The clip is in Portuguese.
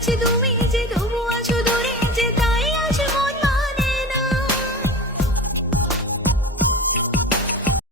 diante do